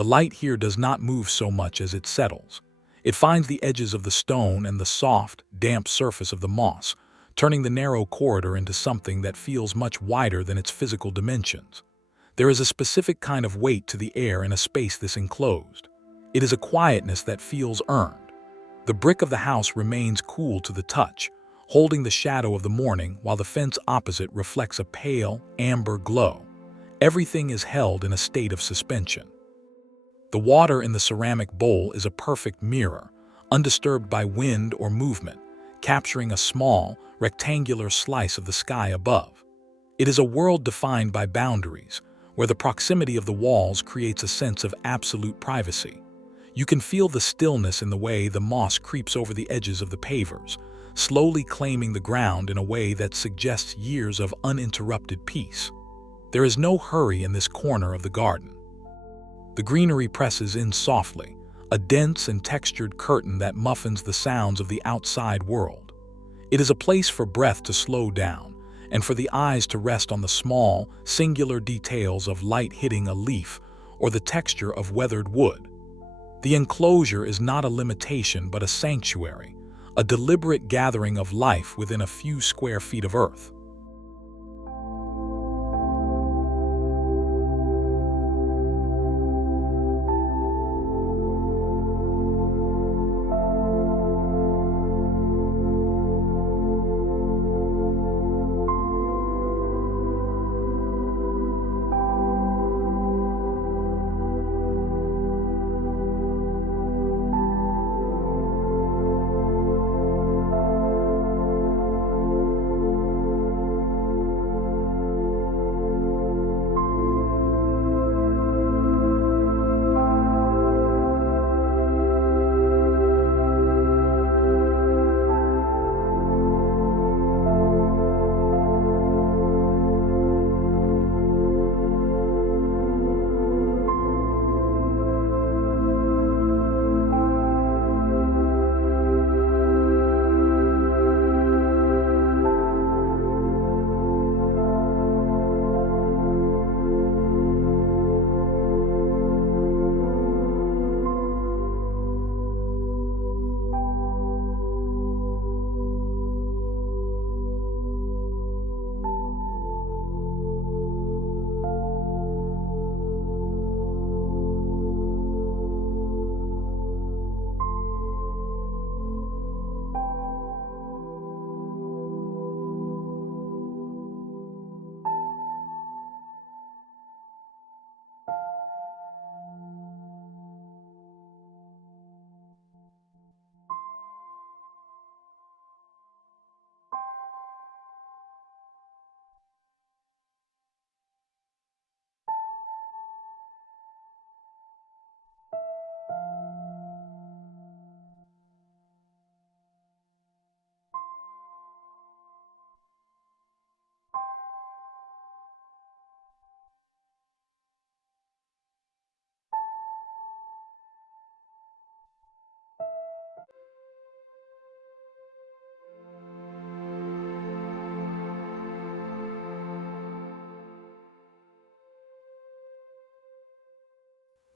The light here does not move so much as it settles. It finds the edges of the stone and the soft, damp surface of the moss, turning the narrow corridor into something that feels much wider than its physical dimensions. There is a specific kind of weight to the air in a space this enclosed. It is a quietness that feels earned. The brick of the house remains cool to the touch, holding the shadow of the morning while the fence opposite reflects a pale, amber glow. Everything is held in a state of suspension. The water in the ceramic bowl is a perfect mirror, undisturbed by wind or movement, capturing a small, rectangular slice of the sky above. It is a world defined by boundaries, where the proximity of the walls creates a sense of absolute privacy. You can feel the stillness in the way the moss creeps over the edges of the pavers, slowly claiming the ground in a way that suggests years of uninterrupted peace. There is no hurry in this corner of the garden. The greenery presses in softly, a dense and textured curtain that muffins the sounds of the outside world. It is a place for breath to slow down, and for the eyes to rest on the small, singular details of light hitting a leaf or the texture of weathered wood. The enclosure is not a limitation but a sanctuary, a deliberate gathering of life within a few square feet of earth.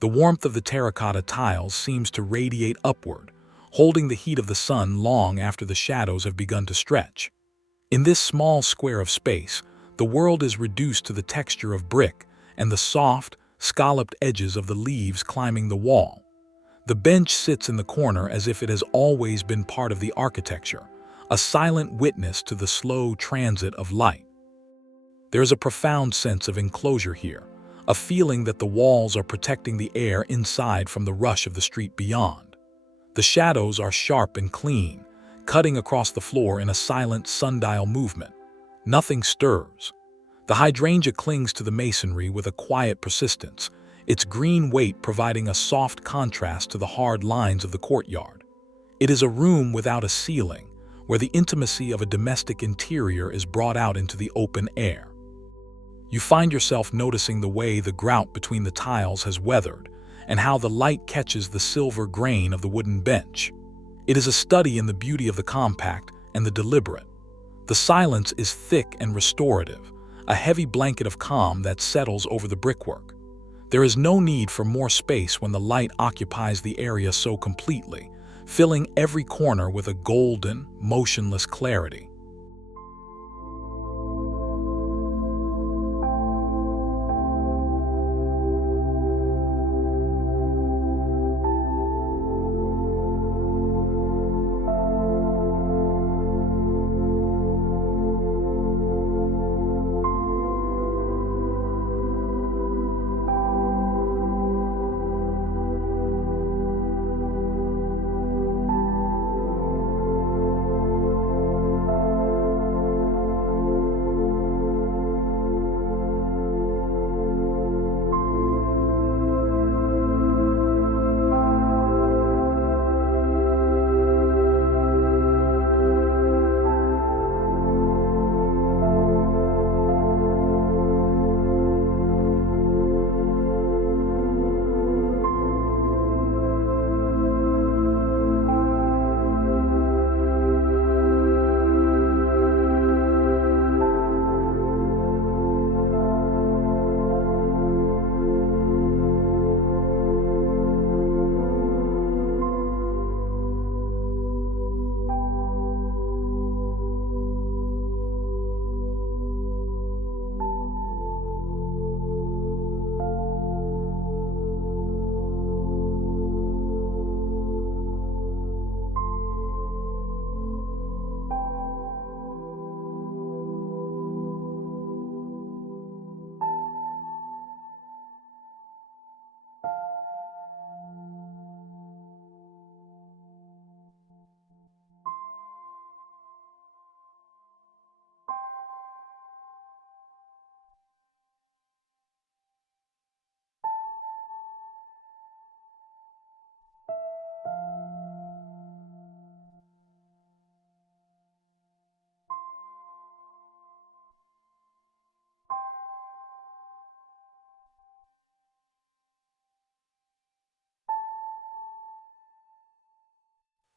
The warmth of the terracotta tiles seems to radiate upward, holding the heat of the sun long after the shadows have begun to stretch. In this small square of space, the world is reduced to the texture of brick and the soft, scalloped edges of the leaves climbing the wall. The bench sits in the corner as if it has always been part of the architecture, a silent witness to the slow transit of light. There is a profound sense of enclosure here, a feeling that the walls are protecting the air inside from the rush of the street beyond. The shadows are sharp and clean, cutting across the floor in a silent sundial movement. Nothing stirs. The hydrangea clings to the masonry with a quiet persistence, its green weight providing a soft contrast to the hard lines of the courtyard. It is a room without a ceiling, where the intimacy of a domestic interior is brought out into the open air. You find yourself noticing the way the grout between the tiles has weathered, and how the light catches the silver grain of the wooden bench. It is a study in the beauty of the compact and the deliberate. The silence is thick and restorative, a heavy blanket of calm that settles over the brickwork. There is no need for more space when the light occupies the area so completely, filling every corner with a golden, motionless clarity.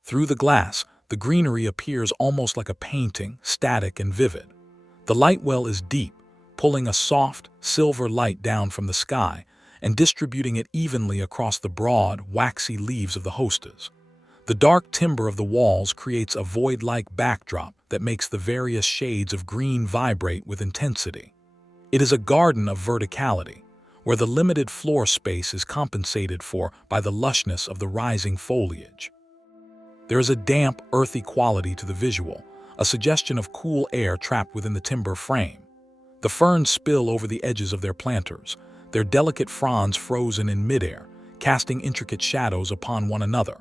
Through the glass, the greenery appears almost like a painting, static and vivid. The light well is deep, pulling a soft, silver light down from the sky and distributing it evenly across the broad, waxy leaves of the hostas. The dark timber of the walls creates a void-like backdrop that makes the various shades of green vibrate with intensity. It is a garden of verticality, where the limited floor space is compensated for by the lushness of the rising foliage. There is a damp, earthy quality to the visual, a suggestion of cool air trapped within the timber frame. The ferns spill over the edges of their planters, their delicate fronds frozen in midair, casting intricate shadows upon one another.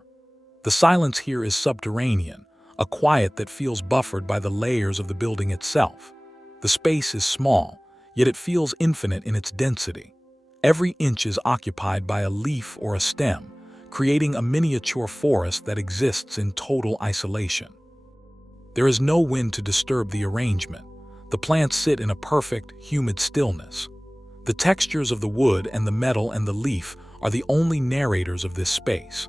The silence here is subterranean, a quiet that feels buffered by the layers of the building itself. The space is small, yet it feels infinite in its density. Every inch is occupied by a leaf or a stem, creating a miniature forest that exists in total isolation. There is no wind to disturb the arrangement. The plants sit in a perfect, humid stillness. The textures of the wood and the metal and the leaf are the only narrators of this space.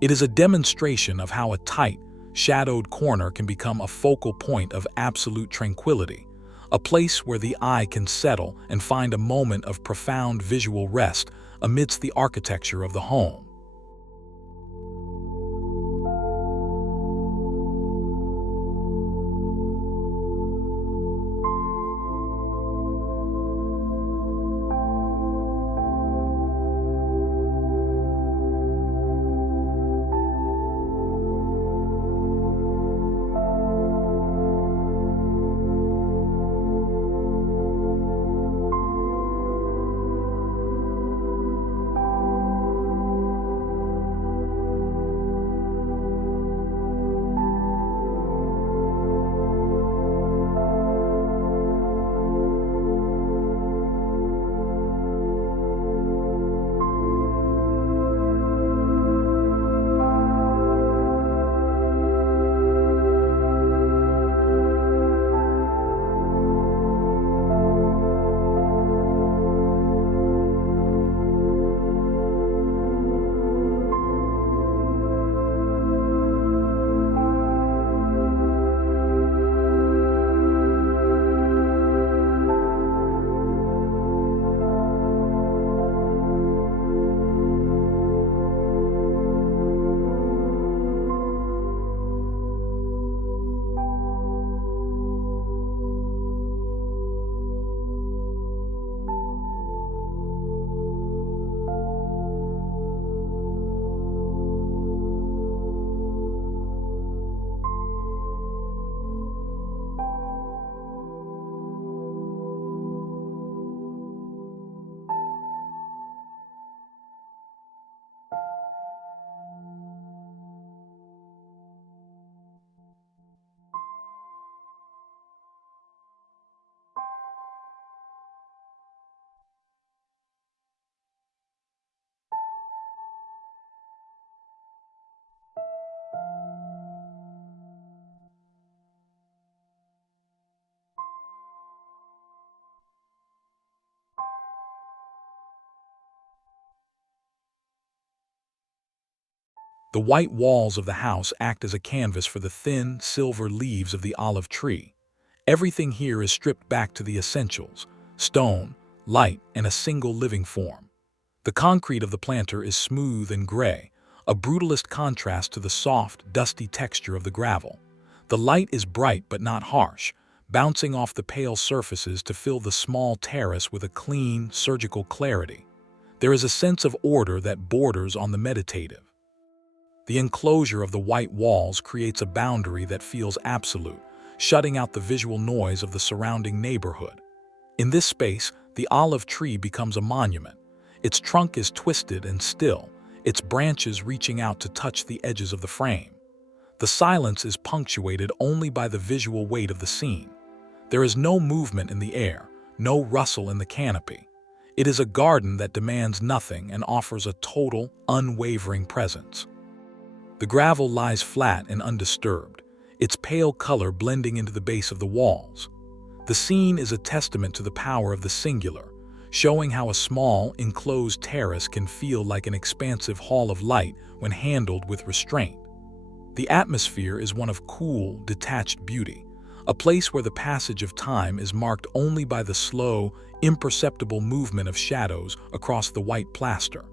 It is a demonstration of how a tight, shadowed corner can become a focal point of absolute tranquility, a place where the eye can settle and find a moment of profound visual rest amidst the architecture of the home. The white walls of the house act as a canvas for the thin, silver leaves of the olive tree. Everything here is stripped back to the essentials: stone, light, and a single living form. The concrete of the planter is smooth and gray, a brutalist contrast to the soft, dusty texture of the gravel. The light is bright but not harsh, bouncing off the pale surfaces to fill the small terrace with a clean, surgical clarity. There is a sense of order that borders on the meditative. The enclosure of the white walls creates a boundary that feels absolute, shutting out the visual noise of the surrounding neighborhood. In this space, the olive tree becomes a monument. Its trunk is twisted and still, its branches reaching out to touch the edges of the frame. The silence is punctuated only by the visual weight of the scene. There is no movement in the air, no rustle in the canopy. It is a garden that demands nothing and offers a total, unwavering presence. The gravel lies flat and undisturbed, its pale color blending into the base of the walls. The scene is a testament to the power of the singular, showing how a small, enclosed terrace can feel like an expansive hall of light when handled with restraint. The atmosphere is one of cool, detached beauty, a place where the passage of time is marked only by the slow, imperceptible movement of shadows across the white plaster.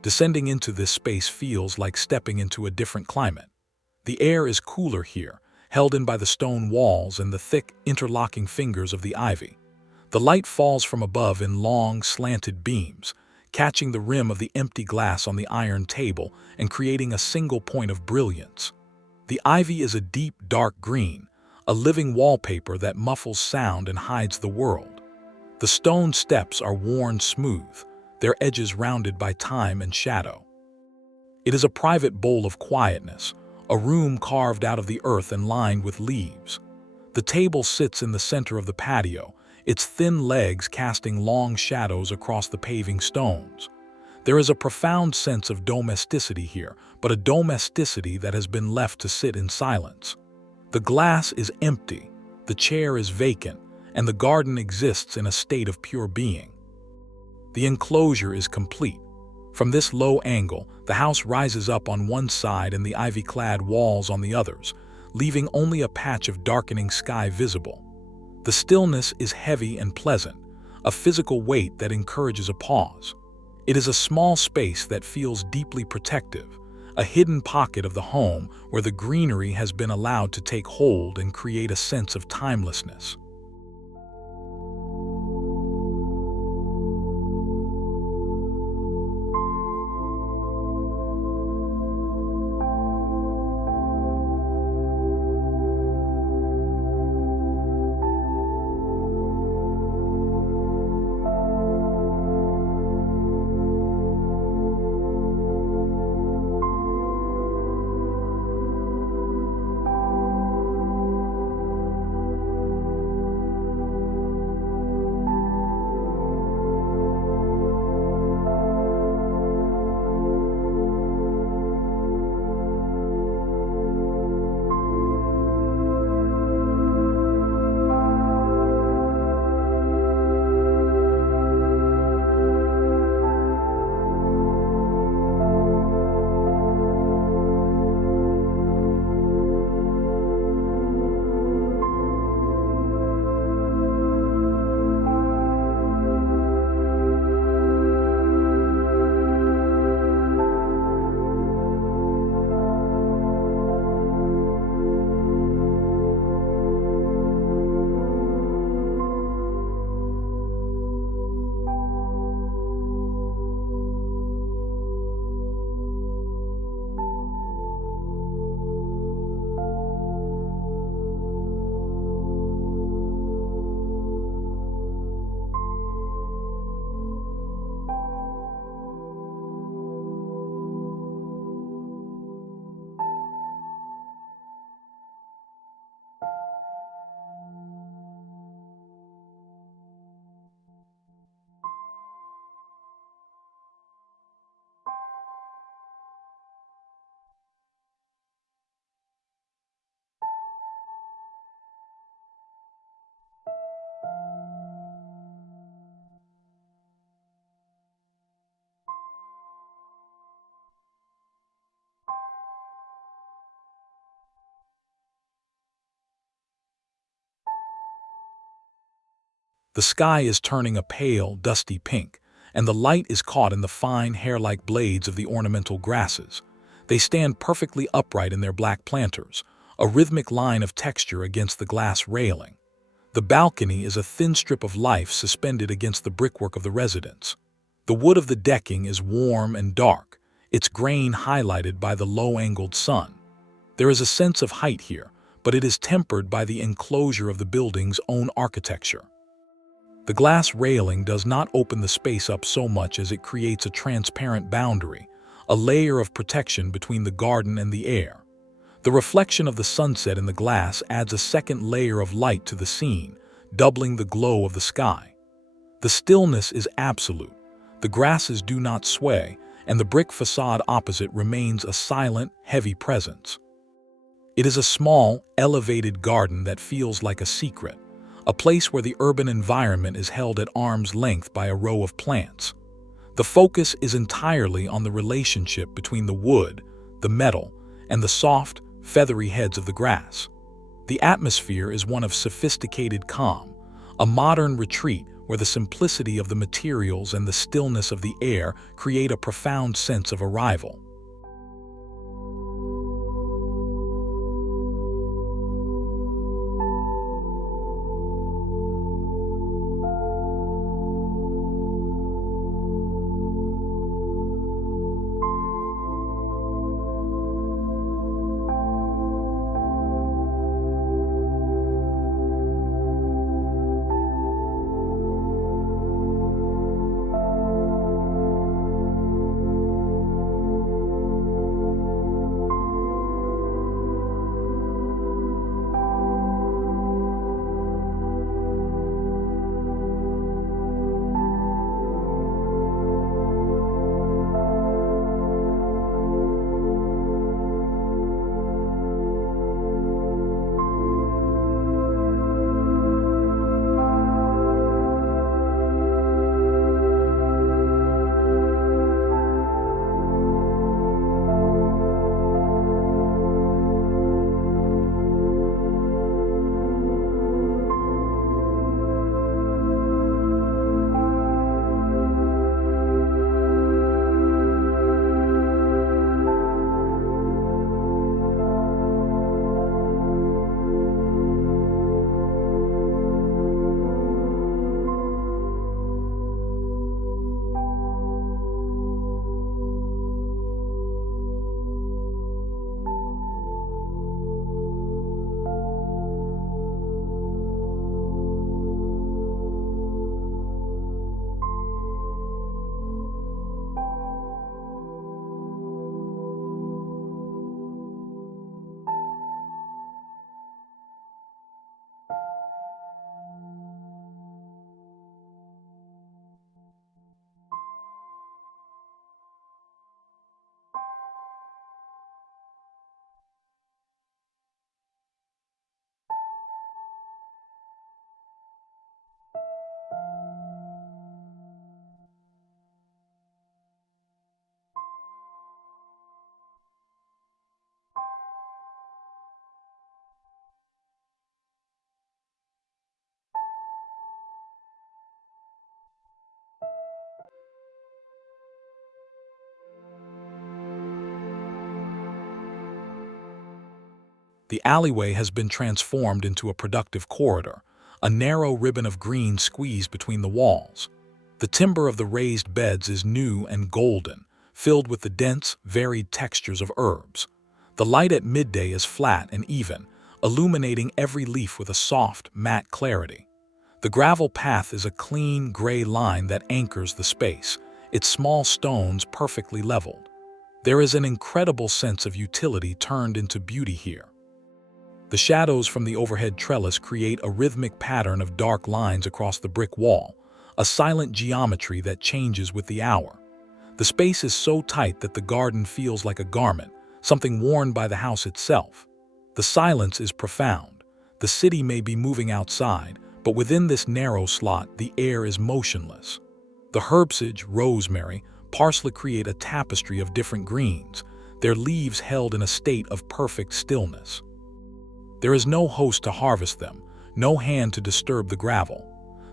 Descending into this space feels like stepping into a different climate. The air is cooler here, held in by the stone walls and the thick, interlocking fingers of the ivy. The light falls from above in long, slanted beams, catching the rim of the empty glass on the iron table and creating a single point of brilliance. The ivy is a deep, dark green, a living wallpaper that muffles sound and hides the world. The stone steps are worn smooth, their edges rounded by time and shadow. It is a private bowl of quietness, a room carved out of the earth and lined with leaves. The table sits in the center of the patio, its thin legs casting long shadows across the paving stones. There is a profound sense of domesticity here, but a domesticity that has been left to sit in silence. The glass is empty, the chair is vacant, and the garden exists in a state of pure being. The enclosure is complete. From this low angle, the house rises up on one side and the ivy-clad walls on the others, leaving only a patch of darkening sky visible. The stillness is heavy and pleasant, a physical weight that encourages a pause. It is a small space that feels deeply protective, a hidden pocket of the home where the greenery has been allowed to take hold and create a sense of timelessness. The sky is turning a pale, dusty pink, and the light is caught in the fine, hair-like blades of the ornamental grasses. They stand perfectly upright in their black planters, a rhythmic line of texture against the glass railing. The balcony is a thin strip of life suspended against the brickwork of the residence. The wood of the decking is warm and dark, its grain highlighted by the low-angled sun. There is a sense of height here, but it is tempered by the enclosure of the building's own architecture. The glass railing does not open the space up so much as it creates a transparent boundary, a layer of protection between the garden and the air. The reflection of the sunset in the glass adds a second layer of light to the scene, doubling the glow of the sky. The stillness is absolute. The grasses do not sway, and the brick facade opposite remains a silent, heavy presence. It is a small, elevated garden that feels like a secret, a place where the urban environment is held at arm's length by a row of plants. The focus is entirely on the relationship between the wood, the metal, and the soft, feathery heads of the grass. The atmosphere is one of sophisticated calm, a modern retreat where the simplicity of the materials and the stillness of the air create a profound sense of arrival. The alleyway has been transformed into a productive corridor, a narrow ribbon of green squeezed between the walls. The timber of the raised beds is new and golden, filled with the dense, varied textures of herbs. The light at midday is flat and even, illuminating every leaf with a soft, matte clarity. The gravel path is a clean, gray line that anchors the space, its small stones perfectly leveled. There is an incredible sense of utility turned into beauty here. The shadows from the overhead trellis create a rhythmic pattern of dark lines across the brick wall, a silent geometry that changes with the hour. The space is so tight that the garden feels like a garment, something worn by the house itself. The silence is profound. The city may be moving outside, but within this narrow slot, the air is motionless. The herbsage, rosemary, parsley create a tapestry of different greens, their leaves held in a state of perfect stillness. There is no host to harvest them, no hand to disturb the gravel.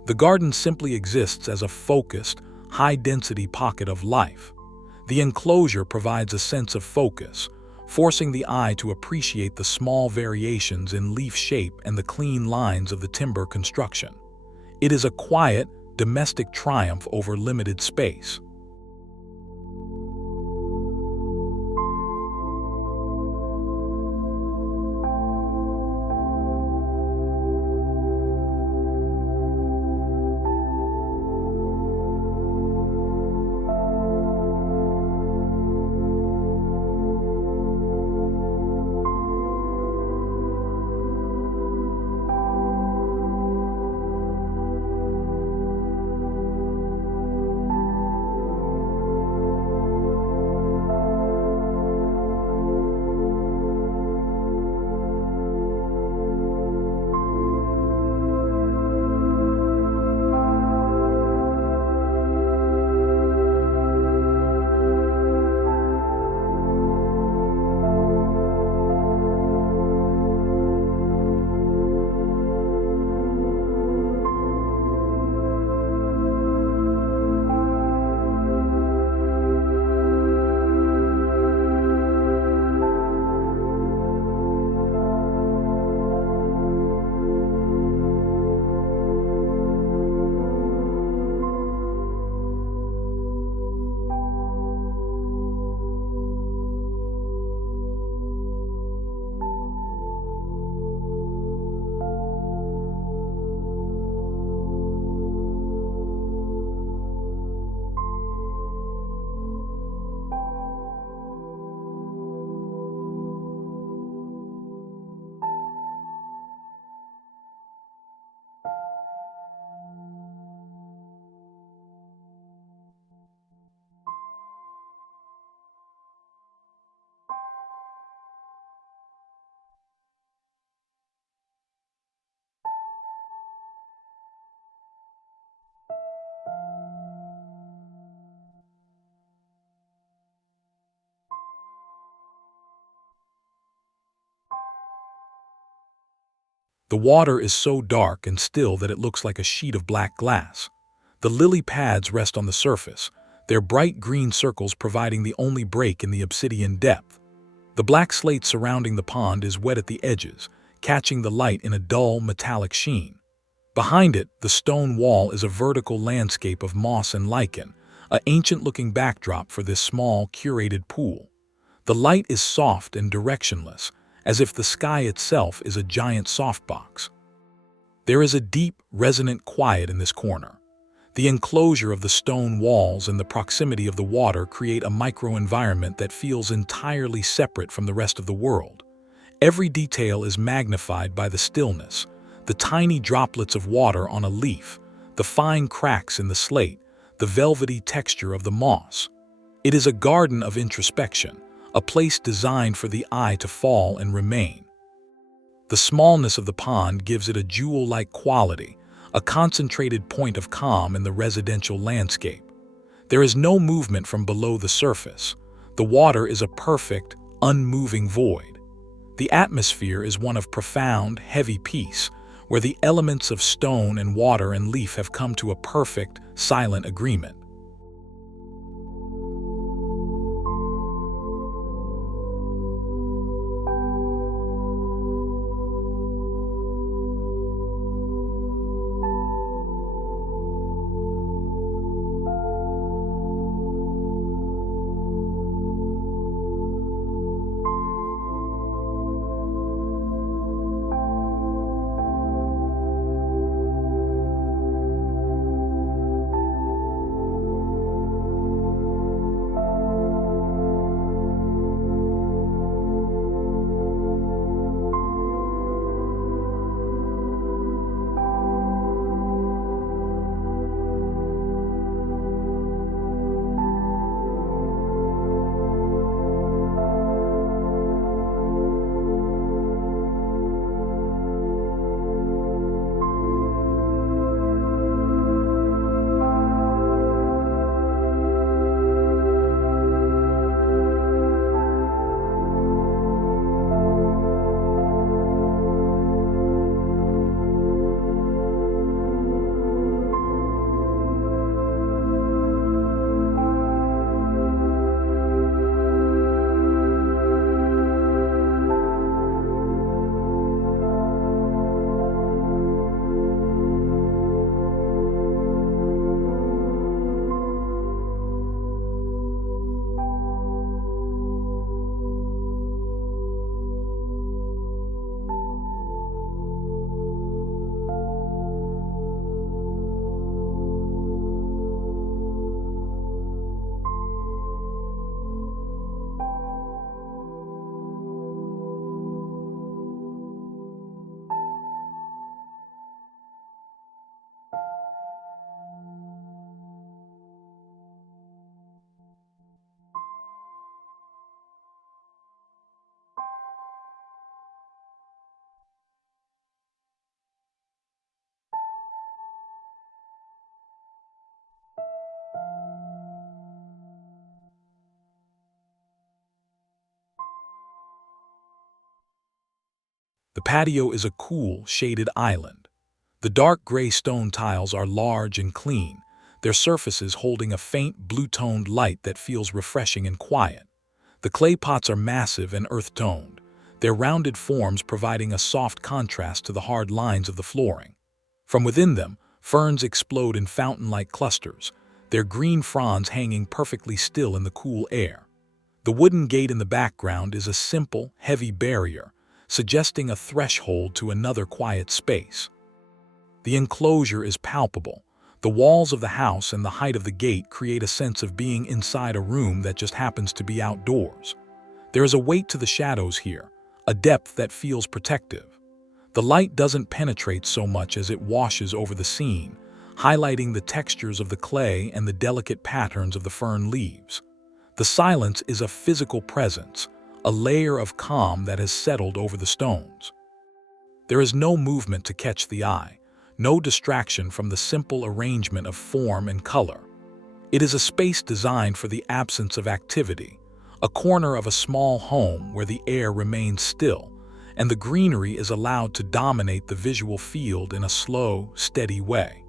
The garden simply exists as a focused, high-density pocket of life. The enclosure provides a sense of focus, forcing the eye to appreciate the small variations in leaf shape and the clean lines of the timber construction. It is a quiet, domestic triumph over limited space. The water is so dark and still that it looks like a sheet of black glass. The lily pads rest on the surface, their bright green circles providing the only break in the obsidian depth. The black slate surrounding the pond is wet at the edges, catching the light in a dull, metallic sheen. Behind it, the stone wall is a vertical landscape of moss and lichen, an ancient-looking backdrop for this small, curated pool. The light is soft and directionless, as if the sky itself is a giant softbox. There is a deep, resonant quiet in this corner. The enclosure of the stone walls and the proximity of the water create a microenvironment that feels entirely separate from the rest of the world. Every detail is magnified by the stillness, the tiny droplets of water on a leaf, the fine cracks in the slate, the velvety texture of the moss. It is a garden of introspection, a place designed for the eye to fall and remain. The smallness of the pond gives it a jewel-like quality, a concentrated point of calm in the residential landscape. There is no movement from below the surface. The water is a perfect, unmoving void. The atmosphere is one of profound, heavy peace, where the elements of stone and water and leaf have come to a perfect, silent agreement. patio is a cool, shaded island. The dark gray stone tiles are large and clean, their surfaces holding a faint blue-toned light that feels refreshing and quiet. The clay pots are massive and earth-toned, their rounded forms providing a soft contrast to the hard lines of the flooring. From within them, ferns explode in fountain-like clusters, their green fronds hanging perfectly still in the cool air. The wooden gate in the background is a simple, heavy barrier, suggesting a threshold to another quiet space. The enclosure is palpable. The walls of the house and the height of the gate create a sense of being inside a room that just happens to be outdoors. There is a weight to the shadows here, a depth that feels protective. The light doesn't penetrate so much as it washes over the scene, highlighting the textures of the clay and the delicate patterns of the fern leaves. The silence is a physical presence, a layer of calm that has settled over the stones. There is no movement to catch the eye, no distraction from the simple arrangement of form and color. It is a space designed for the absence of activity, a corner of a small home where the air remains still, and the greenery is allowed to dominate the visual field in a slow, steady way.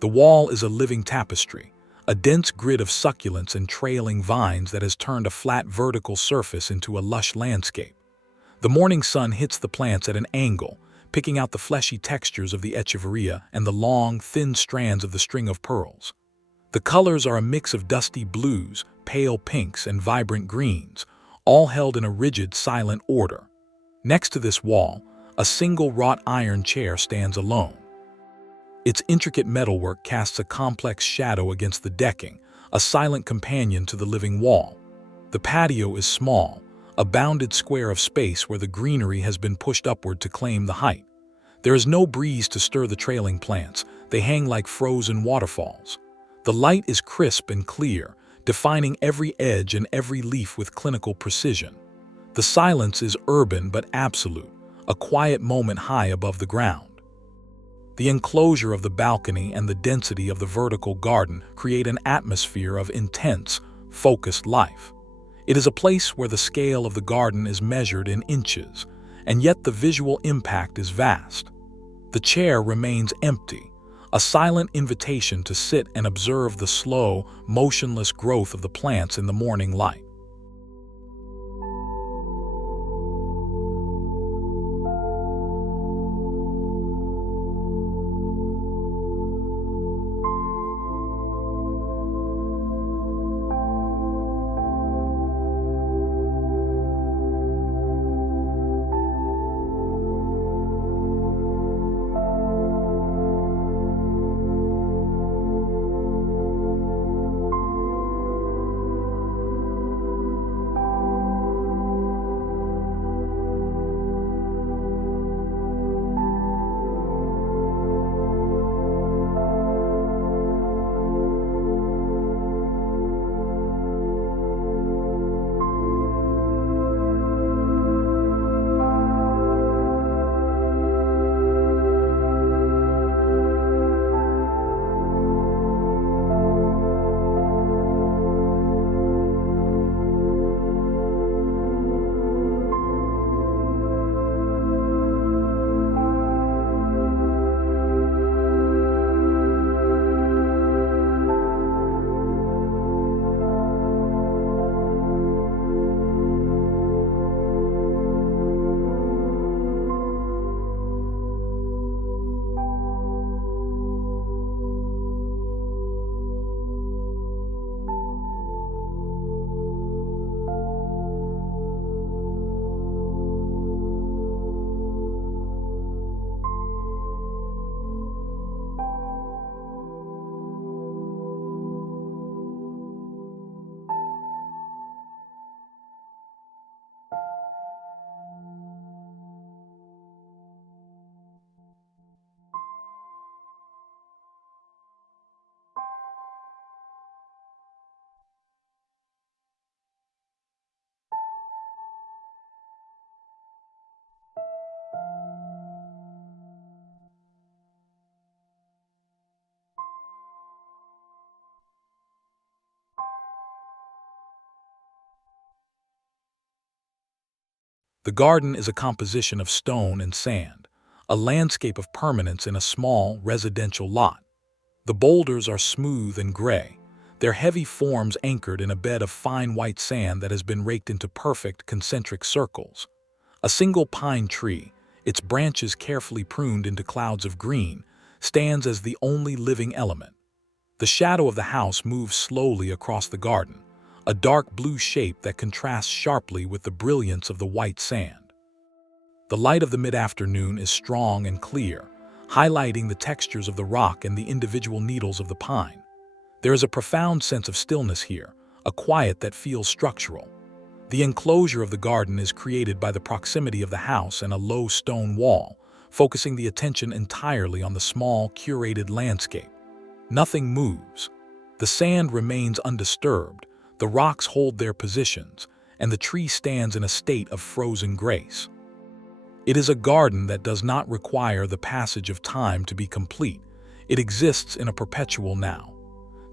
The wall is a living tapestry, a dense grid of succulents and trailing vines that has turned a flat vertical surface into a lush landscape. The morning sun hits the plants at an angle, picking out the fleshy textures of the echeveria and the long, thin strands of the string of pearls. The colors are a mix of dusty blues, pale pinks, and vibrant greens, all held in a rigid, silent order. Next to this wall, a single wrought iron chair stands alone. Its intricate metalwork casts a complex shadow against the decking, a silent companion to the living wall. The patio is small, a bounded square of space where the greenery has been pushed upward to claim the height. There is no breeze to stir the trailing plants, they hang like frozen waterfalls. The light is crisp and clear, defining every edge and every leaf with clinical precision. The silence is urban but absolute, a quiet moment high above the ground. The enclosure of the balcony and the density of the vertical garden create an atmosphere of intense, focused life. It is a place where the scale of the garden is measured in inches, and yet the visual impact is vast. The chair remains empty, a silent invitation to sit and observe the slow, motionless growth of the plants in the morning light. The garden is a composition of stone and sand, a landscape of permanence in a small, residential lot. The boulders are smooth and gray, their heavy forms anchored in a bed of fine white sand that has been raked into perfect, concentric circles. A single pine tree, its branches carefully pruned into clouds of green, stands as the only living element. The shadow of the house moves slowly across the garden, a dark blue shape that contrasts sharply with the brilliance of the white sand. The light of the mid-afternoon is strong and clear, highlighting the textures of the rock and the individual needles of the pine. There is a profound sense of stillness here, a quiet that feels structural. The enclosure of the garden is created by the proximity of the house and a low stone wall, focusing the attention entirely on the small, curated landscape. Nothing moves. The sand remains undisturbed, the rocks hold their positions, and the tree stands in a state of frozen grace. It is a garden that does not require the passage of time to be complete. It exists in a perpetual now.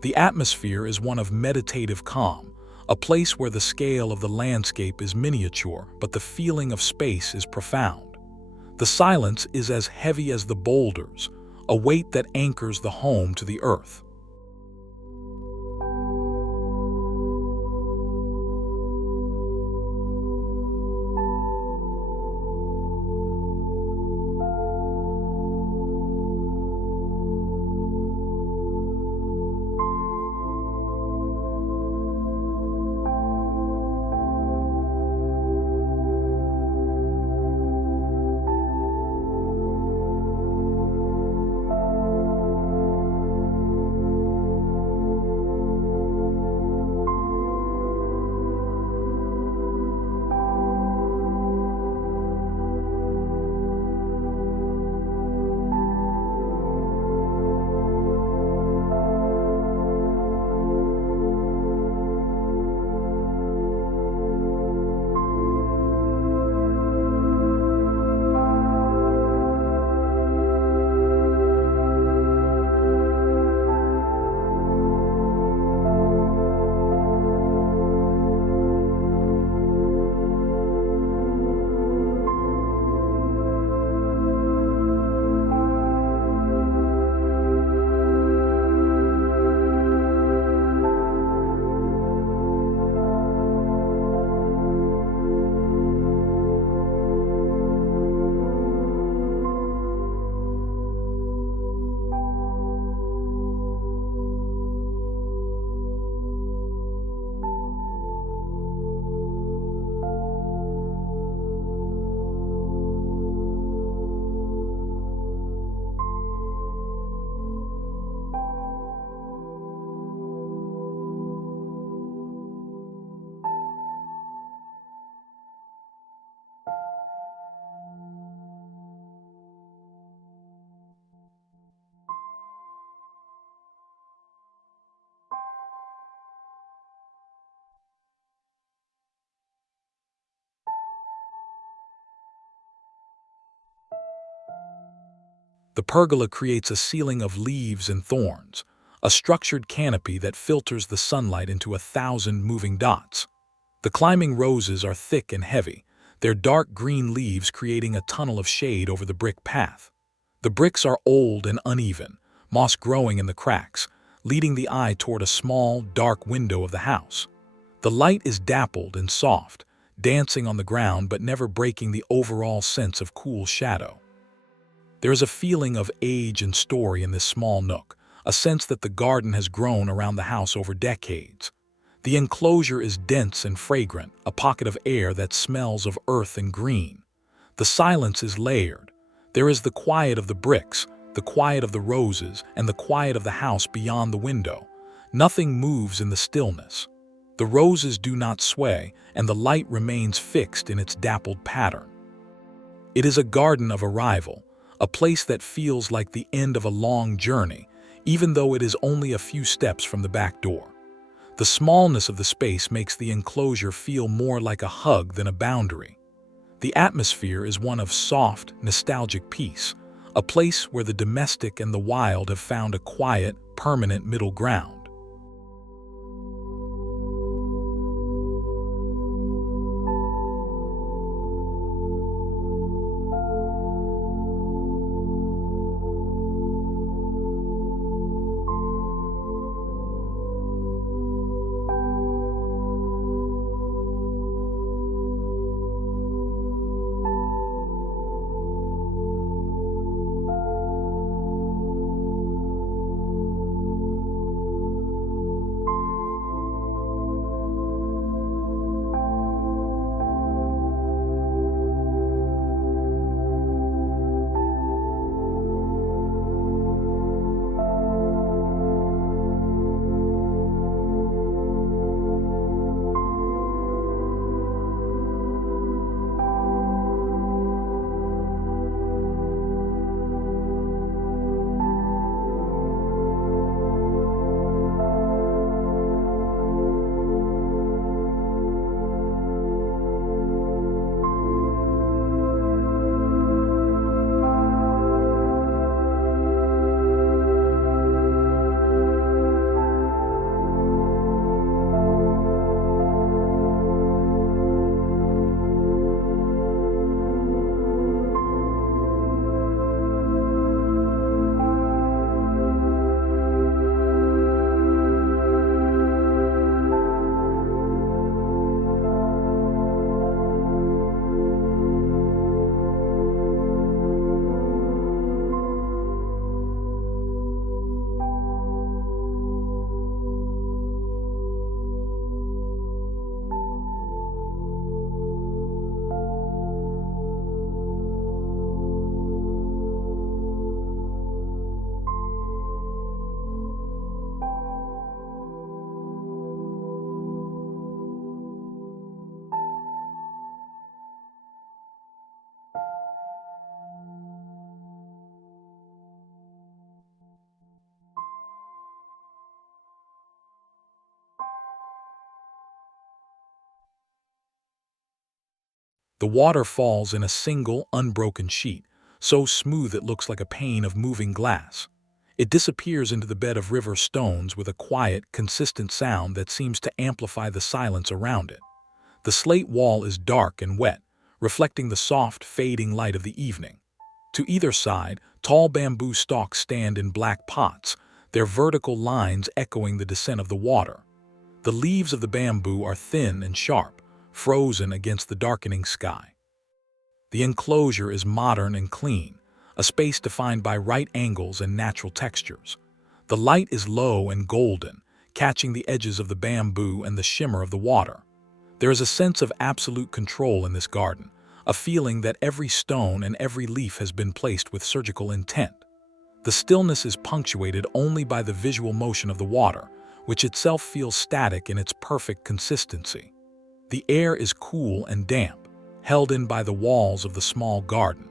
The atmosphere is one of meditative calm, a place where the scale of the landscape is miniature, but the feeling of space is profound. The silence is as heavy as the boulders, a weight that anchors the home to the earth. The pergola creates a ceiling of leaves and thorns, a structured canopy that filters the sunlight into 1,000 moving dots. The climbing roses are thick and heavy, their dark green leaves creating a tunnel of shade over the brick path. The bricks are old and uneven, moss growing in the cracks, leading the eye toward a small, dark window of the house. The light is dappled and soft, dancing on the ground but never breaking the overall sense of cool shadow. There is a feeling of age and story in this small nook, a sense that the garden has grown around the house over decades. The enclosure is dense and fragrant, a pocket of air that smells of earth and green. The silence is layered. There is the quiet of the bricks, the quiet of the roses, and the quiet of the house beyond the window. Nothing moves in the stillness. The roses do not sway, and the light remains fixed in its dappled pattern. It is a garden of arrival, a place that feels like the end of a long journey, even though it is only a few steps from the back door. The smallness of the space makes the enclosure feel more like a hug than a boundary. The atmosphere is one of soft, nostalgic peace, a place where the domestic and the wild have found a quiet, permanent middle ground. The water falls in a single, unbroken sheet, so smooth it looks like a pane of moving glass. It disappears into the bed of river stones with a quiet, consistent sound that seems to amplify the silence around it. The slate wall is dark and wet, reflecting the soft, fading light of the evening. To either side, tall bamboo stalks stand in black pots, their vertical lines echoing the descent of the water. The leaves of the bamboo are thin and sharp, frozen against the darkening sky. The enclosure is modern and clean, a space defined by right angles and natural textures. The light is low and golden, catching the edges of the bamboo and the shimmer of the water. There is a sense of absolute control in this garden, a feeling that every stone and every leaf has been placed with surgical intent. The stillness is punctuated only by the visual motion of the water, which itself feels static in its perfect consistency. The air is cool and damp, held in by the walls of the small garden.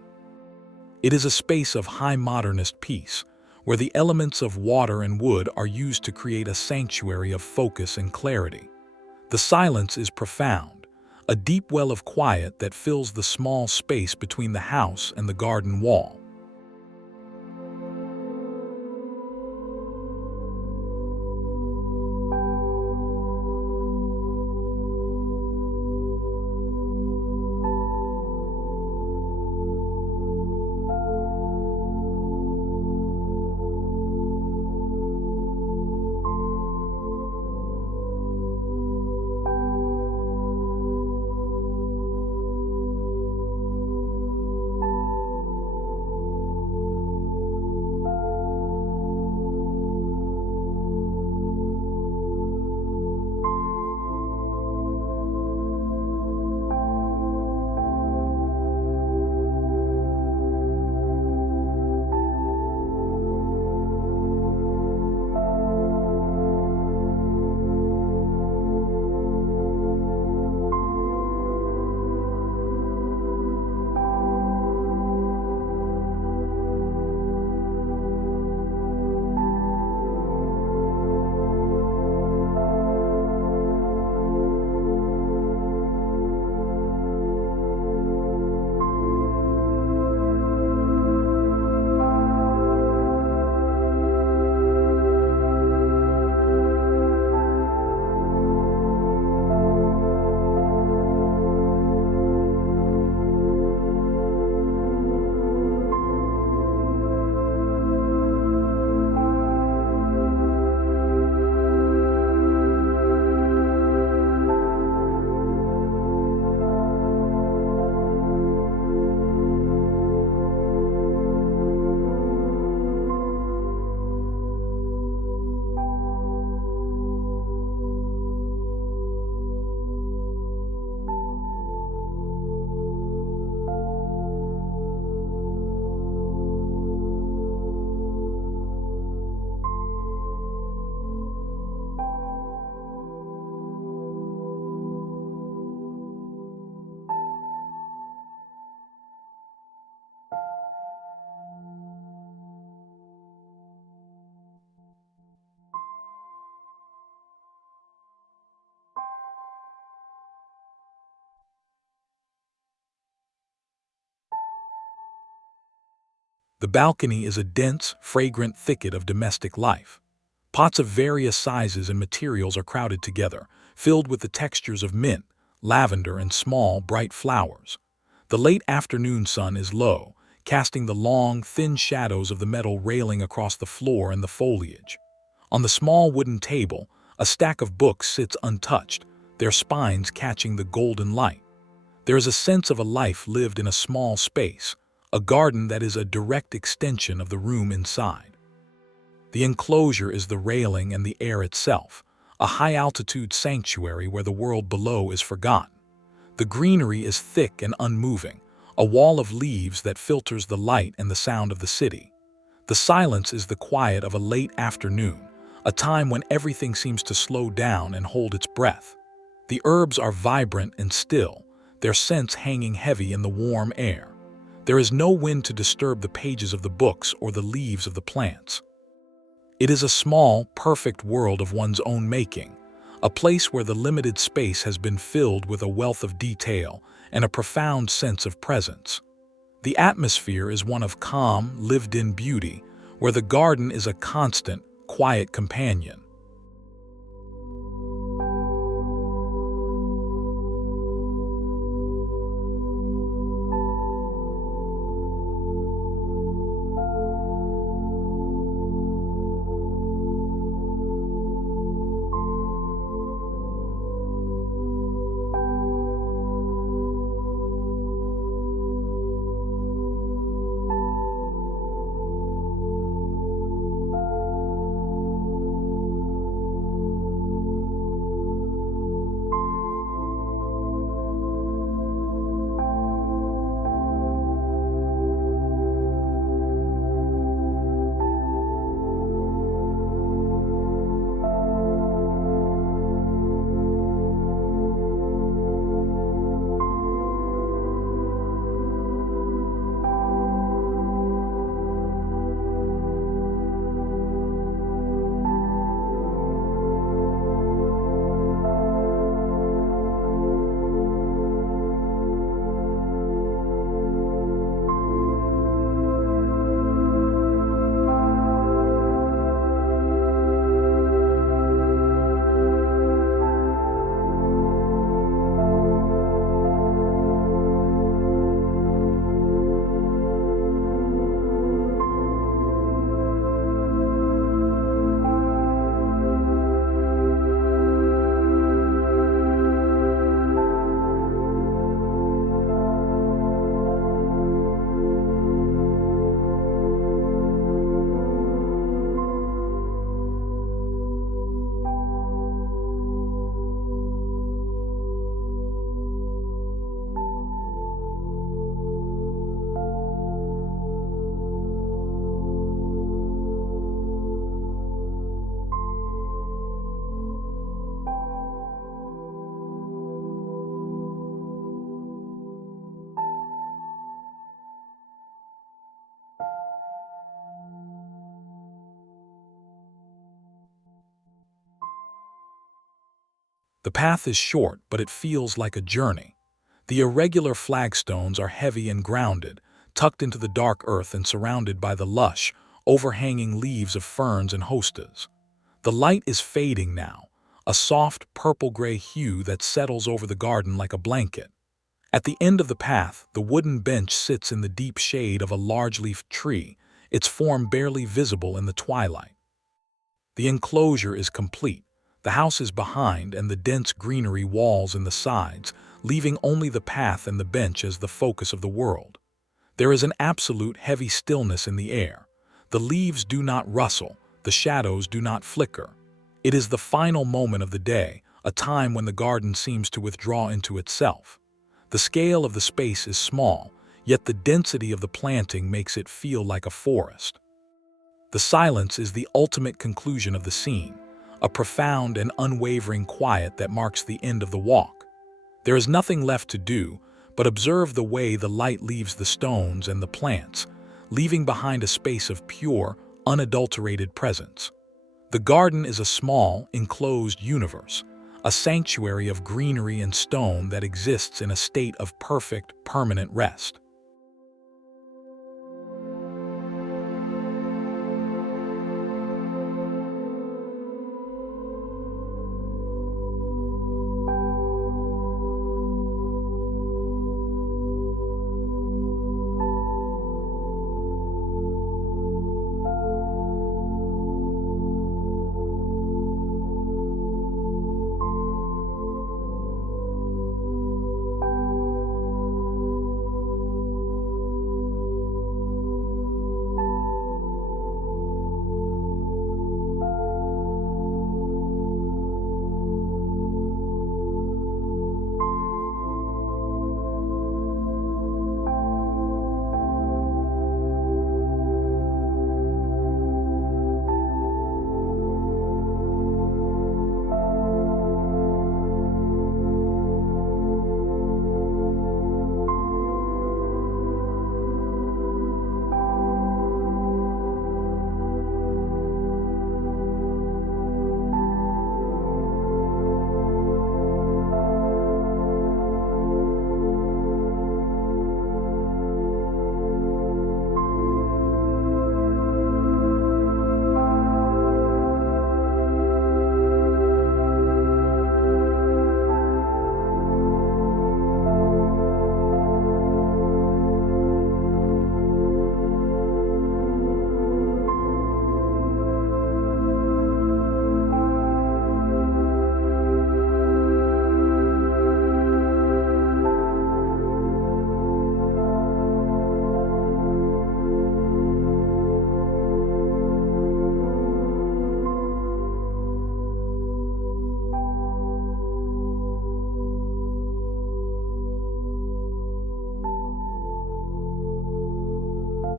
It is a space of high modernist peace, where the elements of water and wood are used to create a sanctuary of focus and clarity. The silence is profound, a deep well of quiet that fills the small space between the house and the garden wall. The balcony is a dense, fragrant thicket of domestic life. Pots of various sizes and materials are crowded together, filled with the textures of mint, lavender, and small, bright flowers. The late afternoon sun is low, casting the long, thin shadows of the metal railing across the floor and the foliage. On the small wooden table, a stack of books sits untouched, their spines catching the golden light. There is a sense of a life lived in a small space, a garden that is a direct extension of the room inside. The enclosure is the railing and the air itself, a high-altitude sanctuary where the world below is forgotten. The greenery is thick and unmoving, a wall of leaves that filters the light and the sound of the city. The silence is the quiet of a late afternoon, a time when everything seems to slow down and hold its breath. The herbs are vibrant and still, their scents hanging heavy in the warm air. There is no wind to disturb the pages of the books or the leaves of the plants. It is a small, perfect world of one's own making, a place where the limited space has been filled with a wealth of detail and a profound sense of presence. The atmosphere is one of calm, lived-in beauty, where the garden is a constant, quiet companion. The path is short, but it feels like a journey. The irregular flagstones are heavy and grounded, tucked into the dark earth and surrounded by the lush, overhanging leaves of ferns and hostas. The light is fading now, a soft purple-gray hue that settles over the garden like a blanket. At the end of the path, the wooden bench sits in the deep shade of a large-leafed tree, its form barely visible in the twilight. The enclosure is complete. The house is behind and the dense greenery walls in the sides, leaving only the path and the bench as the focus of the world. There is an absolute heavy stillness in the air. The leaves do not rustle, the shadows do not flicker. It is the final moment of the day, a time when the garden seems to withdraw into itself. The scale of the space is small, yet the density of the planting makes it feel like a forest. The silence is the ultimate conclusion of the scene, a profound and unwavering quiet that marks the end of the walk. There is nothing left to do but observe the way the light leaves the stones and the plants, leaving behind a space of pure, unadulterated presence. The garden is a small, enclosed universe, a sanctuary of greenery and stone that exists in a state of perfect, permanent rest.